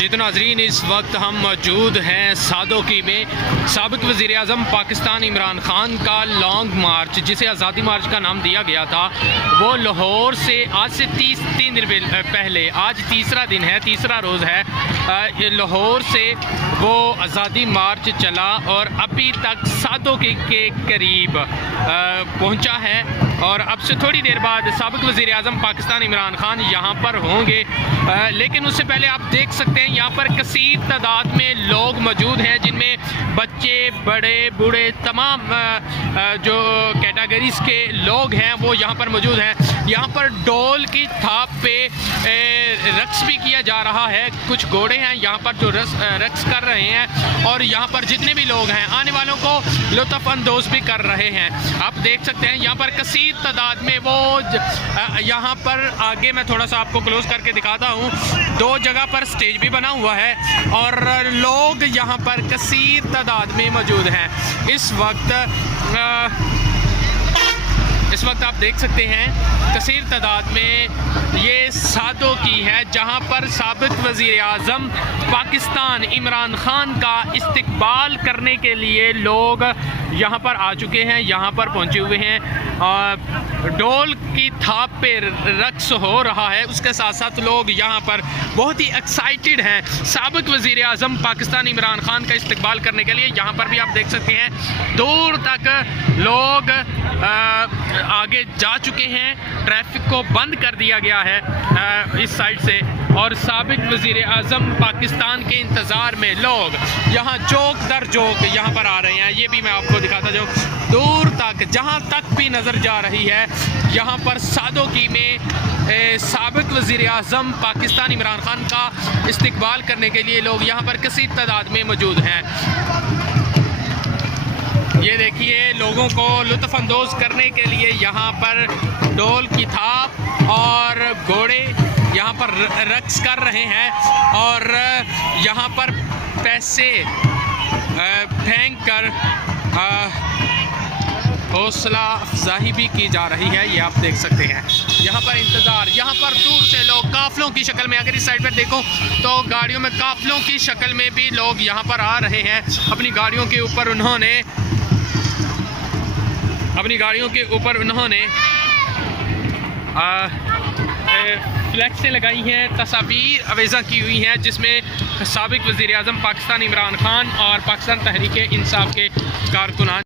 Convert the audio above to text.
जी तो नाजरीन, इस वक्त हम मौजूद हैं सादोकी में। साबिक वज़ीर आज़म पाकिस्तान इमरान ख़ान का लॉन्ग मार्च, जिसे आज़ादी मार्च का नाम दिया गया था, वो लाहौर से आज से 3 दिन पहले, आज तीसरा दिन है, तीसरा रोज़ है, लाहौर से वो आज़ादी मार्च चला और अभी तक सादोकी के करीब पहुंचा है। और अब से थोड़ी देर बाद साबिक वज़ीर आज़म पाकिस्तान इमरान ख़ान यहाँ पर होंगे, लेकिन उससे पहले आप देख सकते हैं यहाँ पर कसीर तादाद में लोग मौजूद हैं, जिनमें बच्चे, बड़े, बूढ़े, तमाम जो कैटेगरीज के लोग हैं वो यहाँ पर मौजूद हैं। यहाँ पर ढोल की थाप पे रक्स भी किया जा रहा है। कुछ घोड़े हैं यहाँ पर जो रक्स कर रहे हैं, और यहाँ पर जितने भी लोग हैं आने वालों को लुत्फ़ अंदोज़ भी कर रहे हैं। आप देख सकते हैं यहाँ पर कसीर तादाद में वो यहाँ पर आगे मैं थोड़ा सा आपको क्लोज करके दिखाता हूँ। 2 जगह पर स्टेज भी बना हुआ है और लोग यहाँ पर कसीर तादाद में मौजूद हैं। इस वक्त आप देख सकते हैं कसीर तादाद में ये सादोकी है, जहाँ पर साबिक वज़ीर आज़म पाकिस्तान इमरान ख़ान का इस्तकबाल करने के लिए लोग यहाँ पर आ चुके हैं, यहाँ पर पहुँचे हुए हैं। ढोल की थाप पे रक्स हो रहा है, उसके साथ साथ लोग यहाँ पर बहुत ही एक्साइटेड हैं साबिक वज़ीर आज़म पाकिस्तान इमरान ख़ान का इस्तकबाल करने के लिए। यहाँ पर भी आप देख सकते हैं दूर तक लोग आगे जा चुके हैं। ट्रैफिक को बंद कर दिया गया है इस साइड से, और साबिक वज़ीर आज़म पाकिस्तान के इंतज़ार में लोग यहाँ चौक दर चौक यहाँ पर आ रहे हैं। ये भी मैं आपको दिखाता जाऊँ, दूर तक जहाँ तक भी नज़र जा रही है, यहाँ पर सादोकी में साबिक वज़ीर आज़म पाकिस्तान इमरान ख़ान का इस्तकबाल करने के लिए लोग यहाँ पर कसीर तादाद में मौजूद हैं। ये देखिए, लोगों को लुत्फ़ अंदोज़ करने के लिए यहाँ पर ढोल की थाप और घोड़े यहाँ पर रक्स कर रहे हैं, और यहाँ पर पैसे फेंक कर हौसला अफजाही भी की जा रही है। ये आप देख सकते हैं यहाँ पर इंतज़ार, यहाँ पर दूर से लोग काफ़िलों की शक्ल में, अगर इस साइड पर देखो तो गाड़ियों में काफ़िलों की शक्ल में भी लोग यहाँ पर आ रहे हैं। अपनी गाड़ियों के ऊपर उन्होंने फ्लैक्सें लगाई हैं, तस्वीर अवेज़ा की हुई हैं, जिसमें साबिक वज़ीर आज़म पाकिस्तान इमरान ख़ान और पाकिस्तान तहरीक इंसाफ के कारकुनान